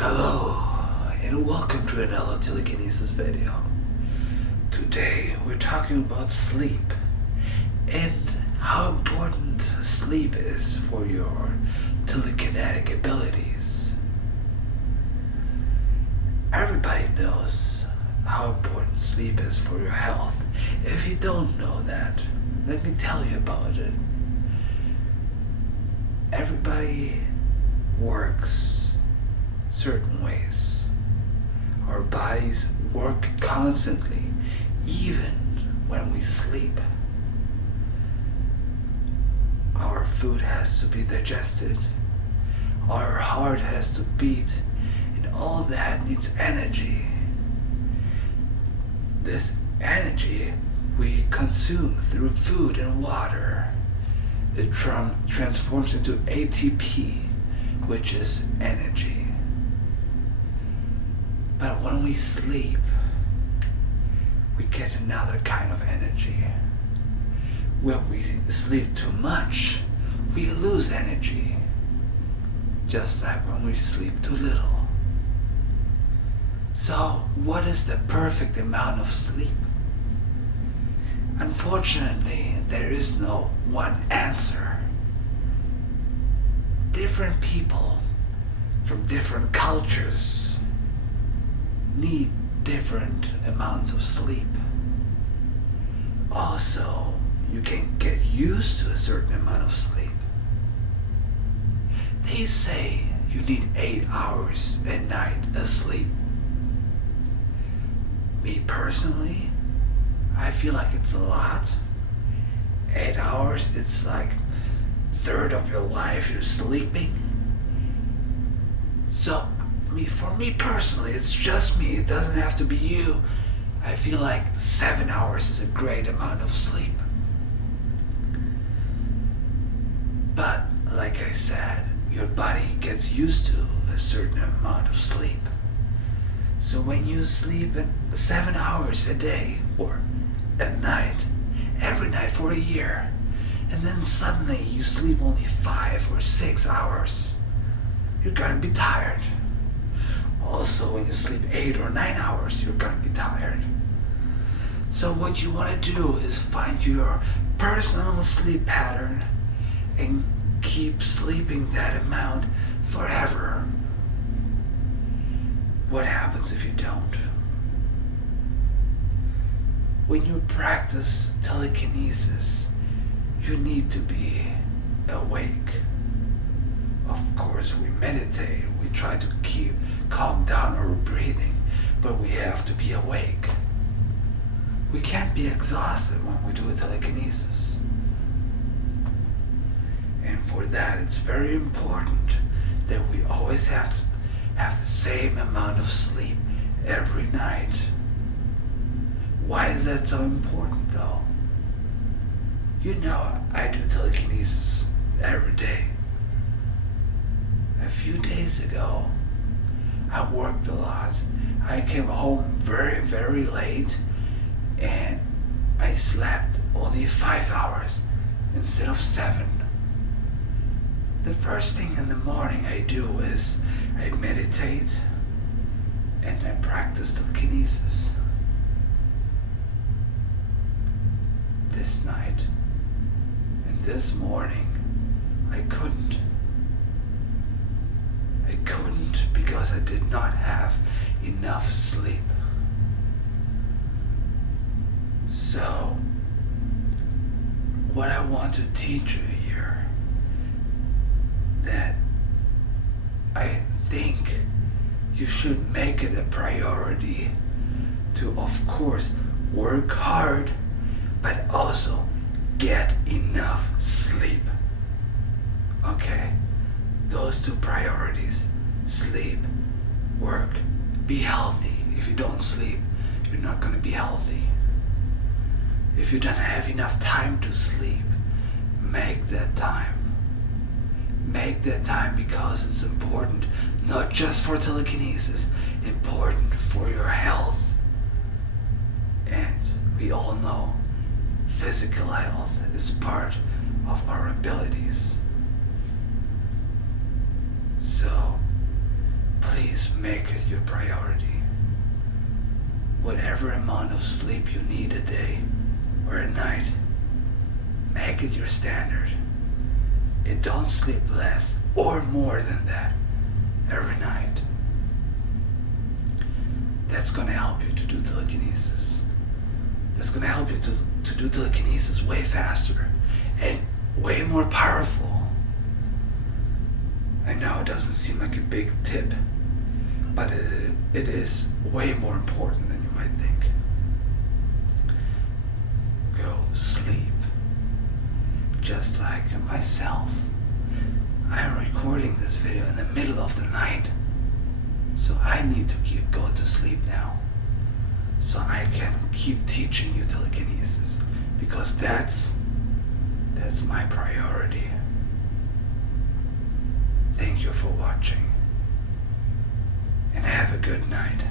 Hello, and welcome to another Telekinesis video. Today we're talking about sleep and how important sleep is for your telekinetic abilities. Everybody knows how important sleep is for your health. If you don't know that, let me tell you about it. Everybody works certain ways. Our bodies work constantly, even when we sleep. Our food has to be digested, our heart has to beat, and all that needs energy. This energy we consume through food and water. It transforms into ATP, which is energy. But when we sleep, we get another kind of energy. When we sleep too much, we lose energy, just like when we sleep too little. So, what is the perfect amount of sleep? Unfortunately, there is no one answer. Different people from different cultures need different amounts of sleep. Also, you can get used to a certain amount of sleep. They say you need 8 hours a night of sleep. Me personally, I feel like it's a lot. 8 hours, it's like a third of your life you're sleeping. So, for me personally, it's just me, it doesn't have to be you. I feel like 7 hours is a great amount of sleep. But, like I said, your body gets used to a certain amount of sleep. So when you sleep 7 hours a day, or at night, every night for a year, and then suddenly you sleep only 5 or 6 hours, you're gonna be tired. Also, when you sleep 8 or 9 hours, you're gonna be tired. So what you wanna do is find your personal sleep pattern and keep sleeping that amount forever. What happens if you don't? When you practice telekinesis, you need to be awake. Of course, we meditate, we try to calm down our breathing, but we have to be awake. We can't be exhausted when we do a telekinesis. And for that, it's very important that we always have to have the same amount of sleep every night. Why is that so important though? You know, I do telekinesis every day. A few days ago, I worked a lot. I came home very, very late and I slept only 5 hours instead of 7. The first thing in the morning I do is I meditate and I practice telekinesis. This night and this morning I couldn't because I did not have enough sleep. So, what I want to teach you here, that I think you should make it a priority to, of course, work hard, but also get enough sleep. Okay? Those two priorities: sleep, work. Be healthy. If you don't sleep, you're not going to be healthy. If you don't have enough time to sleep, make that time. Make that time because it's important, not just for telekinesis, important for your health. And we all know physical health is part of our abilities. So, please please make it your priority. Whatever amount of sleep you need a day or a night, make it your standard. And don't sleep less or more than that every night. That's going to help you to do telekinesis. That's going to help you to do telekinesis way faster and way more powerful. I know it doesn't seem like a big tip, but it is way more important than you might think. Go sleep. Just like myself. I am recording this video in the middle of the night, so I need to go to sleep now, so I can keep teaching you telekinesis, because that's my priority. Thank you for watching, and have a good night.